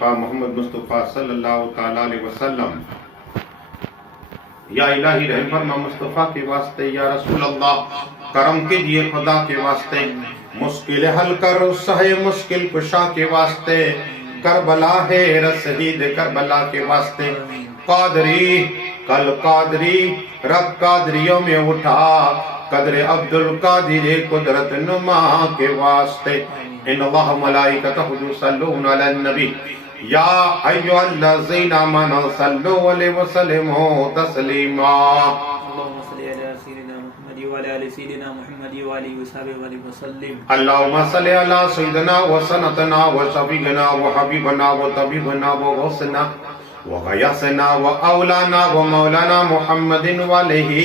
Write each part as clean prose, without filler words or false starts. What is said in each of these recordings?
مصطفیٰ محمد مصطفیٰ صلی اللہ تعالیٰ علیہ وسلم۔ یا الہی رحم فرما مصطفیٰ کے واسطے، یا رسول اللہ کرم کیجئے خدا کے واسطے، مشکل حل کر سہے مشکل کشا کے واسطے، کربلا ہے رسید کربلا کے واسطے، قادری کل قادری رب قادریوں میں اٹھا، قدر عبد القادر قدرت نما کے واسطے۔ ان اللہ ملائکتہ یصلون علی النبی یا ایھا الذین آمنوا صلوا علیہ وسلم تسلیما۔ اللهم صل على سيدنا محمد وعلى آل سيدنا محمد وعلى وصحبه وسلم۔ اللهم صل على سيدنا وسندنا وشفيعنا وحبيبنا وطبيبنا وغوثنا وغياثنا وأولانا ومولانا محمد وعليه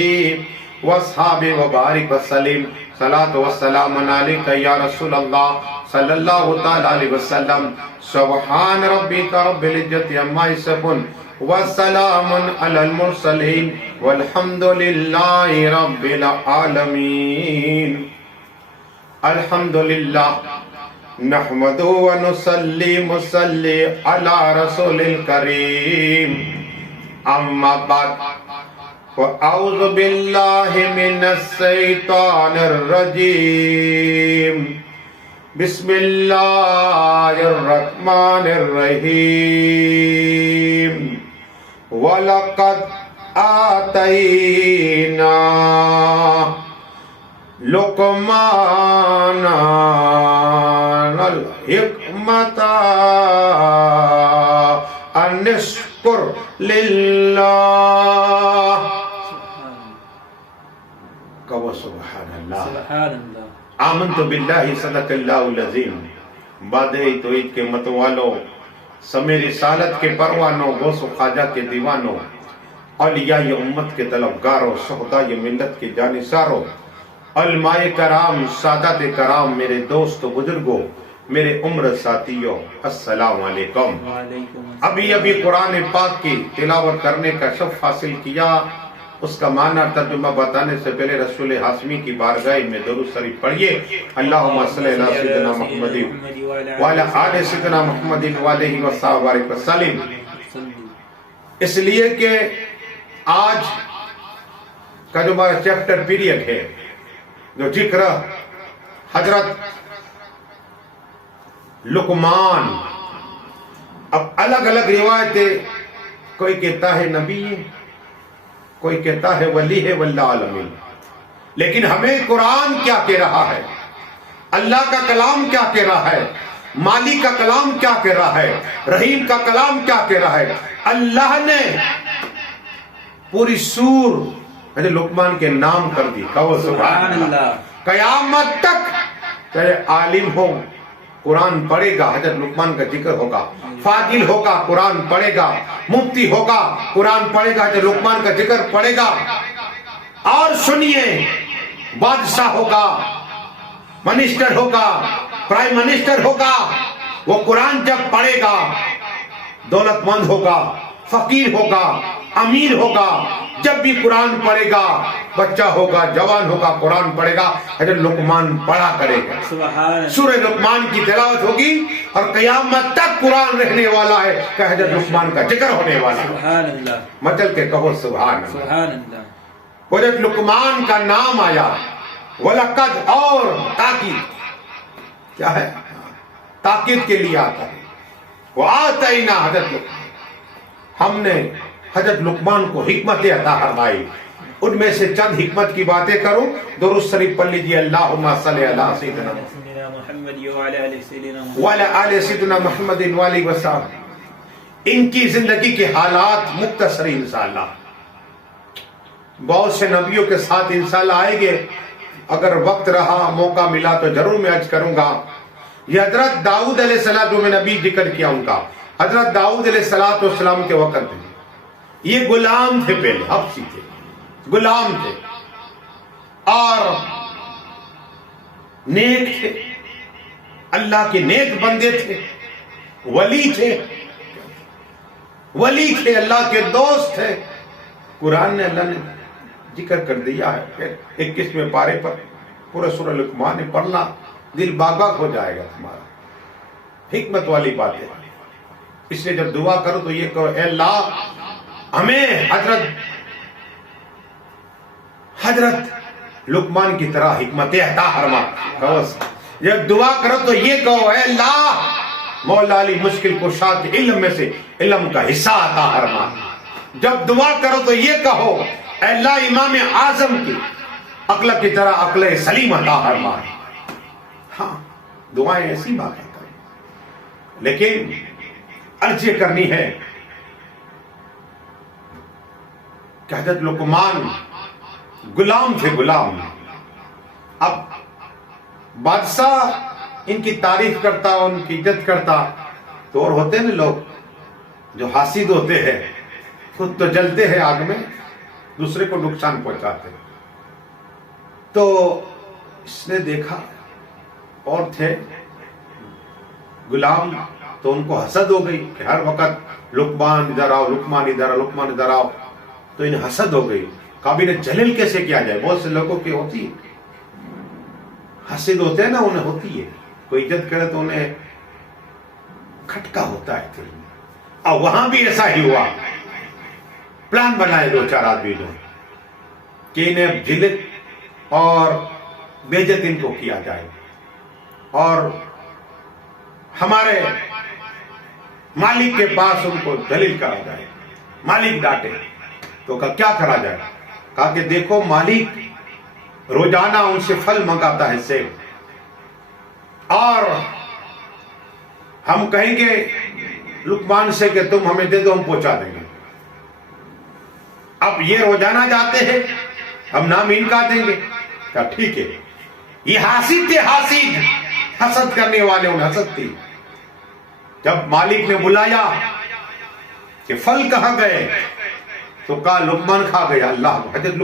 وصحابه وبارك وسلم۔ صلاة والسلام عليك يا رسول الله صلى الله تعالى عليه وسلم۔ سبحان ربك رب العزة عما يصفون وسلام على المرسلين والحمد لله رب العالمين۔ الحمد لله نحمده ونصلي على رسول الكريم، اما بعد فاعوذ بالله من الشيطان الرجيم، بسم الله الرحمن الرحيم۔ وَلَقَدْ آتَيْنَا لُقْمَانَ الْحِكْمَةَ أَنِ اشْكُرْ لِلَّهِ۔ کہو سبحان اللہ۔ سبحان اللہ۔ آمنت باللہ صدق اللہ العظیم۔ بادئ توحید کے متوالو، سمے رسالت کے پروانوں، غوث و خواجہ کے دیوانوں، اولیاء امت کے طلبگاروں، شہداء ملت کے جانثاروں، علماء کرام، سادات کرام، میرے دوست و بزرگوں، میرے عمر ساتھیوں، السلام علیکم۔ ابھی قرآن پاک کی تلاوت کرنے کا شرف حاصل کیا، اس کا معنی ترجمہ بتانے سے پہلے رسول ہاشمی کی بارگاہ میں درود شریف پڑھیے۔ اللہم صلی علی سیدنا محمد وعلی آل سیدنا محمد وعلیہ وسلم وسلم۔ اس لیے کہ آج کا جو ہمارا چیپٹر پیریڈ ہے، جو ذکر حضرت لقمان، اب الگ الگ روایتیں، کوئی کہتا ہے نبی ہے، کوئی کہتا ہے ولی ہے، واللہ عالمین، لیکن ہمیں قرآن کیا کہہ رہا ہے، اللہ کا کلام کیا کہہ رہا ہے، مالک کا کلام کیا کہہ رہا ہے، رحیم کا کلام کیا کہہ رہا ہے۔ اللہ نے پوری سور لقمان کے نام کر دی، کہو سبحان اللہ۔ قیامت تک چاہے عالم ہو قرآن پڑھے گا، حضرت لقمان کا ذکر ہوگا، فاضل ہوگا قرآن پڑھے گا، مفتی ہوگا قرآن پڑھے گا، حضرت لقمان کا ذکر پڑھے گا۔ اور سنیے، بادشاہ ہوگا، منسٹر ہوگا، پرائم منسٹر ہوگا، وہ قرآن جب پڑھے گا، دولت مند ہوگا، فقیر ہوگا، امیر ہوگا، جب بھی قرآن پڑھے گا، بچہ ہوگا، جوان ہوگا، قرآن پڑھے گا، حضرت لقمان پڑھا کرے گا، سورہ لقمان کی تلاوت ہوگی، اور قیامت تک قرآن رہنے والا ہے کہ حضرت لقمان کا ذکر ہونے والا ہے۔ مچل کے کہو سبحان اللہ۔ حضرت لقمان کا نام آیا، وَلَقَدْ، اور تاکید، کیا ہے؟ تاکید کے لیے آتا ہے۔ وَآتَيْنَا، حضرت لقمان، ہم نے حضرت لقمان کو حکمت عطا فرمائی۔ ان میں سے چند حکمت کی باتیں کروں، درود شریف پڑھ لیجیے، اللہم صلی علی سیدنا محمد وعلی آل سیدنا محمد وعلیہ وسلم۔ ان کی زندگی کے حالات مختصر انشاءاللہ، بہت سے نبیوں کے ساتھ انشاءاللہ آئیں گے، اگر وقت رہا موقع ملا تو ضرور میں عرض کروں گا۔ یہ حضرت داؤد علیہ السلام، جو میں نبی ذکر کیا ان کا، حضرت داؤد علیہ السلام کے وقت میں یہ غلام تھے، پہلے حبشی تھے، غلام تھے، اور نیک تھے، اللہ کے نیک بندے تھے، ولی تھے، اللہ کے دوست تھے۔ قرآن نے اللہ نے ذکر کر دیا ہے، 21ویں پارے پر پورا سورہ لقمان پڑھنا، دل باغ باغ ہو جائے گا تمہارا۔ حکمت والی باتیں، اس لیے جب دعا کرو تو یہ کہو اے اللہ ہمیں حضرت لقمان کی طرح حکمت عطا فرما. جب دعا کرو تو یہ کہو اے اللہ مولا علی مشکل کشا کے علم میں سے علم کا حصہ عطا فرما. جب دعا کرو تو یہ کہو اے اللہ امام اعظم کی عقل کی طرح عقل سلیم عطا فرما. ہاں دعائیں ایسی بات ہے لیکن عرض یہ کرنی ہے کہ حضرت لقمان غلام تھے، غلام. اب بادشاہ ان کی تعریف کرتا، ان کی عزت کرتا تو اور ہوتے ہیں نا لوگ جو حاسد ہوتے ہیں، خود تو جلتے ہیں آگ میں، دوسرے کو نقصان پہنچاتے. تو اس نے دیکھا اور تھے غلام، تو ان کو حسد ہو گئی کہ ہر وقت لقمان ادھر آؤ، لقمان ادھر آؤ، لقمان ادھر آؤ. تو انہیں حسد ہو گئی. قابل جلیل کیسے کیا جائے؟ بہت سے لوگوں کی ہوتی ہے، حسد ہوتے ہیں نا، انہیں ہوتی ہے. کوئی عزت کرے تو انہیں کھٹکا ہوتا ہے دل میں. اور وہاں بھی ایسا ہی ہوا. پلان بنائے دو چار آدمی لوگ کہ انہیں جلد اور بے عزت ان کو کیا جائے اور ہمارے مالک کے پاس ان کو دلیل کرا جائے. مالک ڈانٹے تو کیا کرا جائے؟ کہا کہ دیکھو مالک روزانہ ان سے پھل منگاتا ہے سیب، اور ہم کہیں گے لقمان سے کہ تم ہمیں دے دو، ہم پہنچا دیں گے. اب یہ روزانہ جاتے ہیں، ہم نام ان کا دیں گے. کہا ٹھیک ہے. یہ حاسد تھے، حاسد، حسد کرنے والے، انہیں حسد تھی. جب مالک نے بلایا کہ پھل کہاں گئے تو کہا لقمان کھا گیا. اللہ، حضرت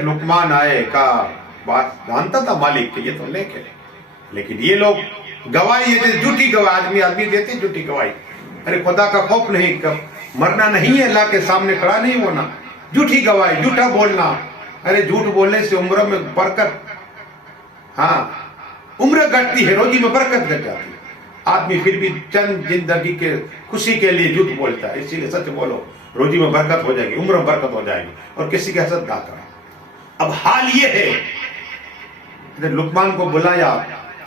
لقمان آئے. کہا بات جانتا تھا مالک کہ یہ تو لے کے، لیکن یہ لوگ گواہی دیتے، جھوٹی گواہی. آدمی دیتے جھوٹی گواہی. ارے خدا کا خوف نہیں، مرنا نہیں ہے، اللہ کے سامنے کھڑا نہیں ہونا. جھوٹی گواہی، جھوٹا بولنا. ارے جھوٹ بولنے سے عمر میں برکت، ہاں عمر گھٹتی ہے، روزی میں برکت گھٹ جاتی ہے. آدمی پھر بھی چند زندگی کے خوشی کے لیے جھوٹ بولتا ہے. اسی لیے سچ بولو، روزی میں برکت ہو جائے گی، عمر میں برکت ہو جائے گی، اور کسی کی حسد نہ کرو. اب حال یہ ہے، لقمان کو بلایا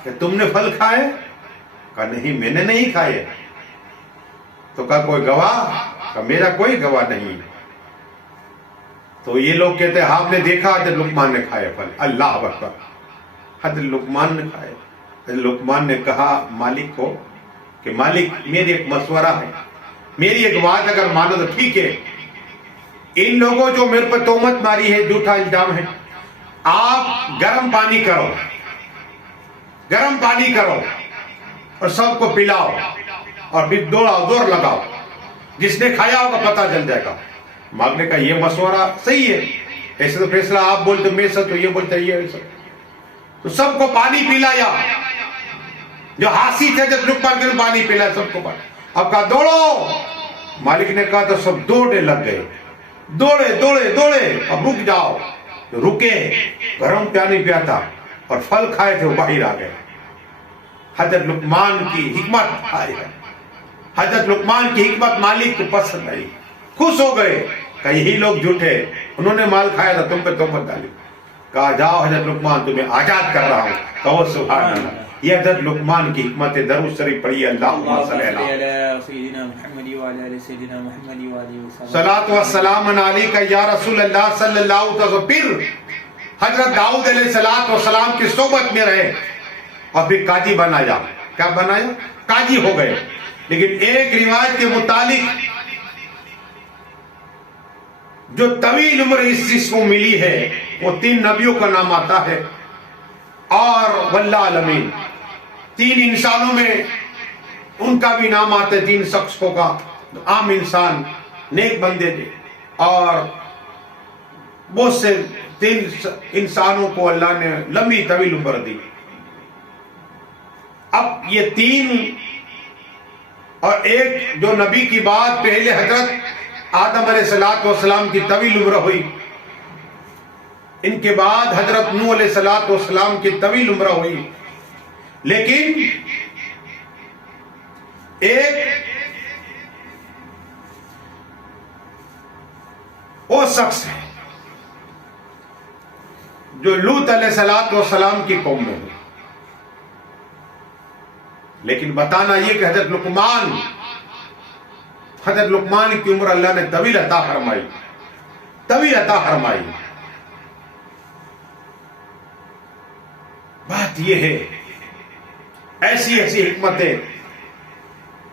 کہ تم نے پھل کھائے؟ کہا نہیں، میں نے نہیں کھائے. تو کہا کوئی گواہ؟ کہا میرا کوئی گواہ نہیں. تو یہ لوگ کہتے ہیں آپ نے دیکھا حضرت لقمان نے کھائے پھل. اللہ اکبر، حضرت لقمان نے کھائے. حضرت لقمان نے کہا مالک کو کہ مالک میری ایک مشورہ ہے، میری ایک بات اگر مانو تو ٹھیک ہے. ان لوگوں جو میرے پر تہمت ماری ہے، جھوٹا الزام ہے، آپ گرم پانی کرو، گرم پانی کرو اور سب کو پلاؤ اور پھر دور لگاؤ، جس نے کھایا ہوگا پتہ چل جائے گا. مالک نے کہا یہ مشورہ صحیح ہے، ایسے تو فیصلہ آپ بولتے میں سب، تو یہ بولتا ہے یہ ایسا. تو سب کو پانی پلایا، جو ہاسی تھے جب لقمان کے پانی پلایا سب کو پانی. اب کہا دوڑو. مالک نے کہا تو سب دوڑنے لگ گئے، دوڑے. اب رک جاؤ. رکے، گرم پانی پیا تھا اور پھل کھائے تھے، وہ باہر آ گئے. حضرت لقمان کی حکمت آئی ہے. حضرت لقمان کی حکمت مالک کو پسند آئی، خوش ہو گئے کہ یہی لوگ جھوٹے، انہوں نے مال کھایا تھا، تم پہ تہمت ڈالی. کہا جاؤ حضرت لقمان تمہیں آزاد کر رہا ہوں. کہو سبحان اللہ. یہ حضرت لقمان کی حکمت. درود شریف پڑھیے اللہم صلی علی سیدنا محمد وعلی آل سیدنا محمد وعلی وسلم. صلاۃ و سلام علیک یا رسول اللہ صلی اللہ علیہ وسلم. پھر حضرت داؤد علیہ الصلوۃ والسلام کی صحبت میں رہے اور پھر قاضی بنایا. کیا بنایا؟ قاضی ہو گئے. لیکن ایک روایت کے مطابق جو طویل عمر اس چیز کو ملی ہے وہ 3 نبیوں کا نام آتا ہے اور واللہ علمین 3 انسانوں میں ان کا بھی نام آتا ہے. 3 شخصوں کا، عام انسان، نیک بندے تھے، اور بہت سے 3 انسانوں کو اللہ نے لمبی طویل عمر دی. اب یہ 3 اور ایک جو نبی کی بات پہلے حضرت آدم علیہ الصلوۃ والسلام کی طویل عمر ہوئی، ان کے بعد حضرت نوح علیہ الصلوۃ والسلام کی طویل عمر ہوئی. لیکن ایک وہ شخص ہے جو لوط علیہ السلام کی قوم میں ہے، لیکن بتانا یہ کہ حضرت لقمان کی عمر اللہ نے طویل عطا فرمائی. بات یہ ہے ایسی حکمتیں.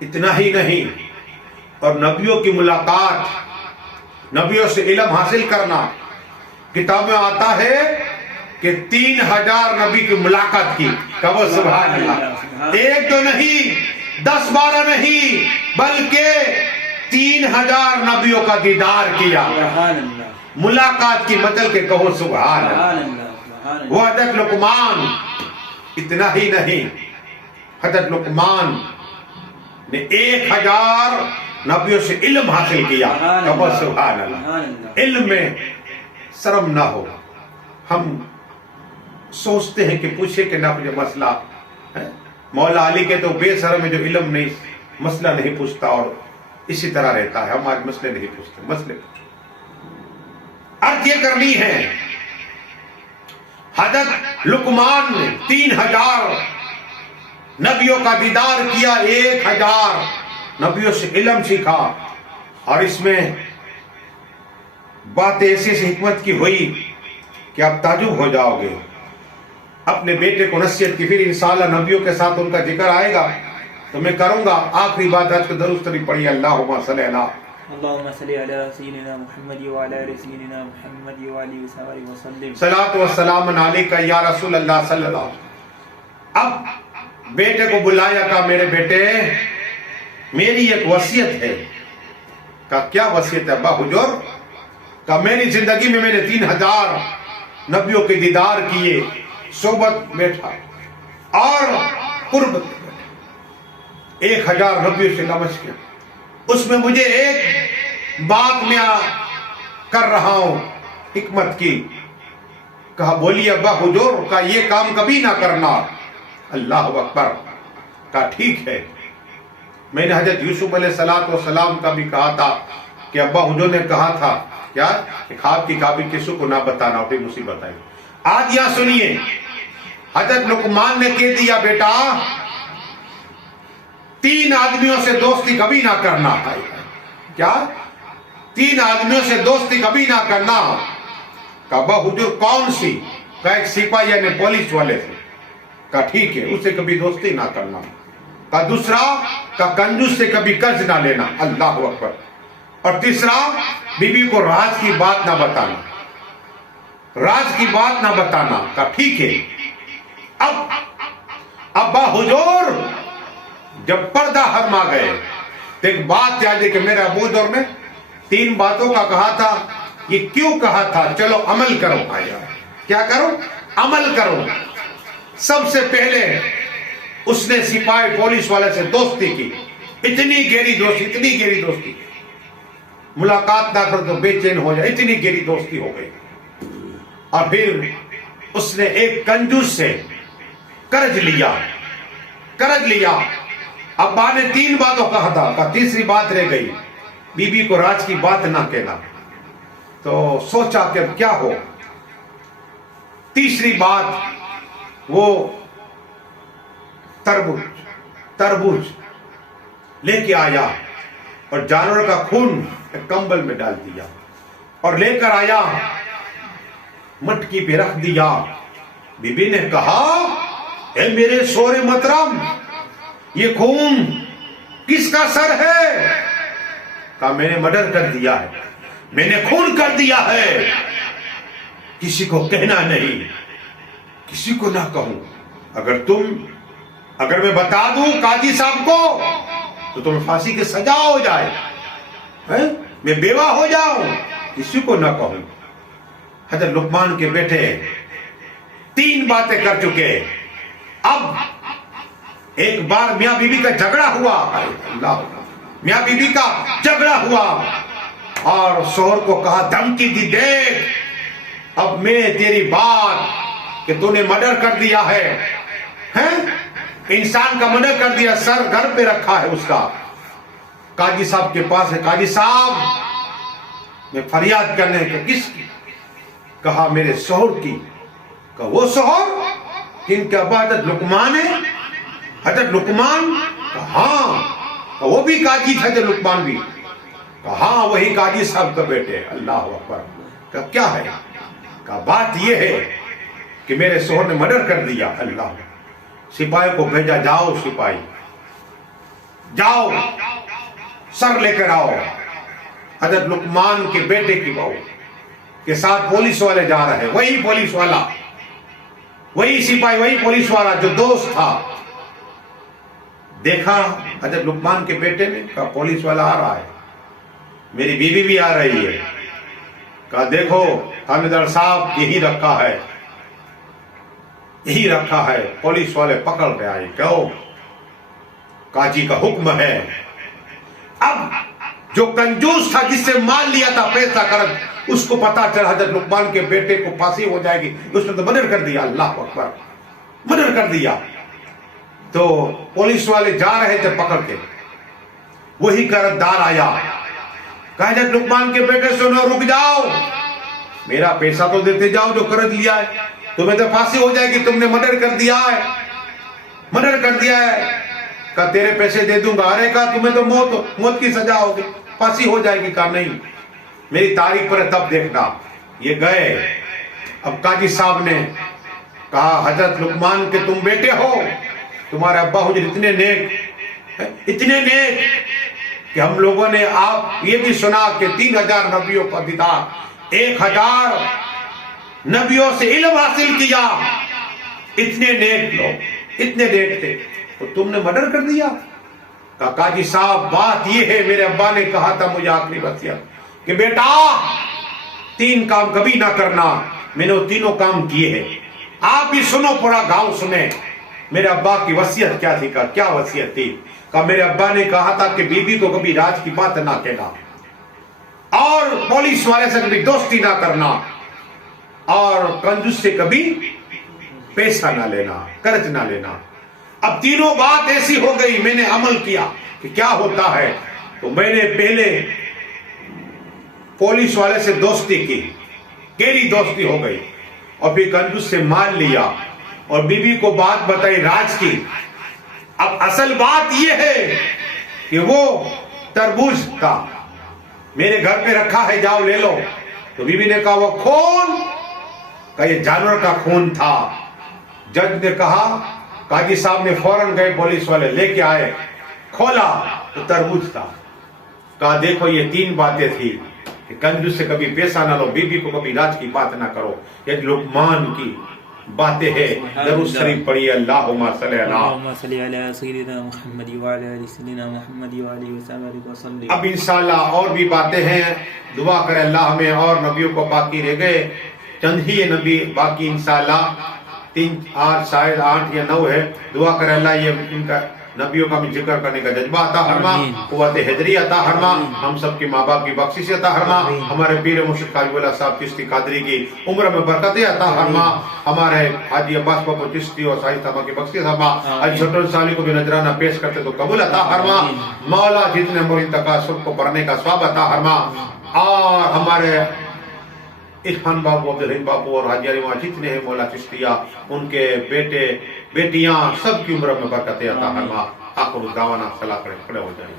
اتنا ہی نہیں، اور نبیوں کی ملاقات، نبیوں سے علم حاصل کرنا. کتاب میں آتا ہے کہ 3000 نبی کی ملاقات کی. کہو سبحان اللہ. ایک تو نہیں، 10-12 نہیں، بلکہ 3000 نبیوں کا دیدار کیا، ملاقات کی. مطلب کہ کہو سبحان اللہ. وہ حضرت لقمان. اتنا ہی نہیں، حضرت لقمان نے 1000 نبیوں سے علم حاصل کیا. کہو سبحان اللہ. علم میں شرم نہ ہو. ہم سوچتے ہیں کہ پوچھے کہ نہ مجھے مسئلہ ہے. مولا علی کے تو بے شرم ہے جو علم نہیں، مسئلہ نہیں پوچھتا اور اسی طرح رہتا ہے. ہم آج مسئلے نہیں پوچھتے، مسئلے عرض یہ کرنی ہے. حضرت لقمان نے 3000 نبیوں کا دیدار کیا، 1000 نبیوں سے علم سیکھا. اور اس میں بات ایسی حکمت کی ہوئی کہ آپ تعجب ہو جاؤ گے. اپنے بیٹے کو نصیحت کی، پھر انشاءاللہ نبیوں کے ساتھ ان کا ذکر آئے گا تو میں کروں گا. آخری بات آج کو درود شریف پڑھیے. اللہم صلی علی اللهم صل على سيدنا محمد وعلى آل سيدنا محمد وآله وصحبه وسلم. صلاۃ والسلام علیک یا رسول اللہ صلی اللہ علیہ وسلم. اب بیٹے کو بلایا، کہا میرے بیٹے میری ایک وصیت ہے. کہا کیا وصیت ہے ابا حضور؟ کہا میری زندگی میں میں نے 3000 نبیوں کے دیدار کیے، صحبت بیٹھا اور قرب 1000 نبیوں سے لمس کیا. اس میں مجھے ایک بات میں کر رہا ہوں حکمت کی. کہا بولیے ابا حضور. کہا یہ کام کبھی نہ کرنا. اللہ اکبر. کہا ٹھیک ہے. میں نے حضرت یوسف علیہ السلام کا بھی کہا تھا کہ ابا حضور نے کہا تھا کیا کہ خواب کی کابل کسی کو نہ بتانا، پھر مصیبت آئی. آج یہاں سنیے، حضرت لقمان نے کہہ دیا بیٹا 3 آدمیوں سے دوستی کبھی نہ کرنا. کیا 3 آدمیوں سے دوستی کبھی نہ کرنا. کہا ابا حضور کون سی؟ کہا ایک سپاہی یعنی پولیس والے سے. کہا ٹھیک ہے، اس سے کبھی دوستی نہ کرنا. کہا دوسرا؟ کہا کنجوس سے کبھی قرض نہ لینا. اللہ اکبر. اور تیسرا بیوی کو راز کی بات نہ بتانا، راز کی بات نہ بتانا. کہا ٹھیک ہے. اب ابا حضور جب پردہ ہرما گئے تو ایک بات یاد ہے کہ میرے ابو دور میں 3 باتوں کا کہا تھا. یہ کیوں کہا تھا؟ چلو عمل کرو. کیا کرو؟ عمل کرو. سب سے پہلے اس نے سپاہی پولیس والے سے دوستی کی. اتنی گہری دوستی، ملاقات نہ کر تو بے چین ہو جائے، اتنی گہری دوستی ہو گئی. اور پھر اس نے ایک کنجوس سے قرض لیا. ابا نے 3 باتوں کہا تھا. کہا تیسری بات رہ گئی، بیوی کو راز کی بات نہ کہنا. تو سوچا کہ اب کیا ہو. تیسری بات وہ تربوز لے کے آیا اور جانور کا خون ایک کمبل میں ڈال دیا اور لے کر آیا، مٹکی پہ رکھ دیا. بی بی نے کہا اے میرے شور محترم، یہ خون کس کا سر ہے؟ کہا میں نے مرڈر کر دیا ہے، میں نے خون کر دیا ہے. کسی کو کہنا نہیں، کسی کو نہ کہوں. اگر میں بتا دوں قاضی صاحب کو تو تمہیں پھانسی کی سزا ہو جائے، میں بیوہ ہو جاؤں. کسی کو نہ کہوں. حضرت لقمان کے بیٹے 3 باتیں کر چکے. اب ایک بار میاں بیوی کا جھگڑا ہوا، میاں بیوی کا جھگڑا ہوا اور شوہر کو کہا، دھمکی دی، دیکھ اب میں تیری بات کہ تو نے مرڈر کر دیا ہے، انسان کا منع کر دیا، سر گھر پہ رکھا ہے اس کا، قاضی صاحب کے پاس ہے، قاضی صاحب میں فریاد کرنے کے کس کی؟ کہا میرے شوہر کی۔ کہا وہ شوہر جن کے ابا حضرت لقمان ہے؟ حضرت لقمان؟ کہا ہاں۔ کہا وہ بھی قاضی تھے حضرت لقمان بھی؟ کہا ہاں وہی قاضی صاحب کا بیٹے۔ اللہ اکبر۔ کہا کیا ہے؟ کہا بات یہ ہے کہ میرے شوہر نے مرڈر کر دیا۔ اللہ، سپاہی کو بھیجا، جاؤ سپاہی جاؤ سر لے کر آؤ۔ حضرت لقمان کے بیٹے کی بہو کے ساتھ پولیس والے جا رہے، وہی پولیس والا، وہی سپاہی، وہی پولیس والا جو دوست تھا۔ دیکھا حضرت لقمان کے بیٹے نے، کہا پولیس والا آ رہا ہے، میری بیوی بھی آ رہی ہے۔ کہا دیکھو حامدر صاحب یہی رکھا ہے، یہی رکھا ہے۔ پولیس والے پکڑ کے آئے، کہو قاضی کا حکم ہے۔ اب جو کنجوس تھا جس سے مال لیا تھا پیسہ قرض، اس کو پتا چلا حضرت لقمان کے بیٹے کو پھانسی ہو جائے گی، اس نے تو مرڈر کر دیا۔ اللہ اکبر، مرڈر کر دیا۔ تو پولیس والے جا رہے تھے پکڑ کے، وہی قرضدار آیا، کہا حضرت لقمان کے بیٹے سنو رک جاؤ، میرا پیسہ تو دیتے جاؤ جو قرض لیا ہے، تمہیں تو پھانسی ہو جائے گی، تم نے مرڈر کر دیا ہے، مرڈر کر دیا ہے۔ کہا تیرے پیسے دے دوں گا۔ ارے کہا تمہیں تو موت کی سزا ہوگی، پھانسی ہو جائے گی۔ کہا نہیں، میری تاریخ پر تب دیکھنا۔ یہ گئے، اب قاضی صاحب نے کہا حضرت لقمان کے تم بیٹے ہو، تمہارے ابا حجر اتنے نیک، اتنے نیک کہ ہم لوگوں نے آپ یہ بھی سنا کہ 3000 نبیوں کا دیدار، 1000 نبیوں سے علم حاصل کیا، اتنے نیک لوگ، اتنے نیک تھے، تو تم نے مرڈر کر دیا۔ کہا قاضی صاحب بات یہ ہے، میرے ابا نے کہا تھا مجھے آخری وصیت کہ بیٹا 3 کام کبھی نہ کرنا، میں نے وہ تینوں کام کیے ہیں، آپ بھی سنو، پورا گاؤں سنے۔ میرے ابا کی وصیت کیا تھی؟ کہا کیا وصیت تھی؟ کہا میرے ابا نے کہا تھا کہ بیوی کو کبھی راز کی بات نہ کہنا، اور پولیس والے سے کبھی دوستی نہ کرنا، اور کنجوس سے کبھی پیسہ نہ لینا، قرض نہ لینا۔ اب تینوں بات ایسی ہو گئی، میں نے عمل کیا کہ کیا ہوتا ہے، تو میں نے پہلے پولیس والے سے دوستی کی، گہری دوستی ہو گئی، اور پھر کنجوس سے مال لیا، اور بیوی کو بات بتائی راز کی۔ اب اصل بات یہ ہے کہ وہ تربوز تھا، میرے گھر پہ رکھا ہے، جاؤ لے لو۔ تو بیوی نے کہا وہ خون؟ کہا یہ جانور کا خون تھا۔ جج نے کہا، قاضی صاحب نے فوراً گئے، پولیس والے لے کے آئے، کھولا تو تربوز تھا۔ کہا دیکھو یہ 3 باتیں تھی کہ کنجوس سے کبھی پیسہ نہ لو، بیوی کو کبھی راز کی بات نہ کرو، یہ لقمان کی باتیں ہیں۔ درود شریف پڑھیے، اللہم صلی علی سیدنا محمد وعلی آل سیدنا محمد وعلی وسلم۔ اب انشاءاللہ اور بھی باتیں ہیں، دعا کرے اللہ ہمیں، اور نبیوں کو باقی رہ گئے چند ہی نبی باقی، انشاءاللہ 3 8 شاید 8 یا 9 ہے۔ دعا کرے اللہ یہ ان کا نبیوں کا بھی ذکر کرنے کا جذبہ عطا فرما، قوت حیدری عطا فرما، ہم سب کے ماں باپ کی بخشش عطا فرما، ہمارے پیر مرشد قاضی اللہ صاحب چشتی قادری کی عمر میں برکتیں عطا فرما، ہمارے حاجی عباس بابو چشتی اور سائی صاحب کی بخشش فرما، آج چھوٹے سالی کو بھی نذرانہ پیش کرتے تو قبول عطا فرما، مولا جتنے مرید تقاصر کو پڑھنے کا ثواب عطا فرما، اور ہمارے عرفان بابو، عبدالرحیم بابو اور حاجی علی جتنے ہیں مولا چشتیہ، ان کے بیٹے بیٹیاں سب کی عمر میں برکتیں عطا فرما۔ آخر دعوانا صلاح کریں، کھڑے ہو جائیں۔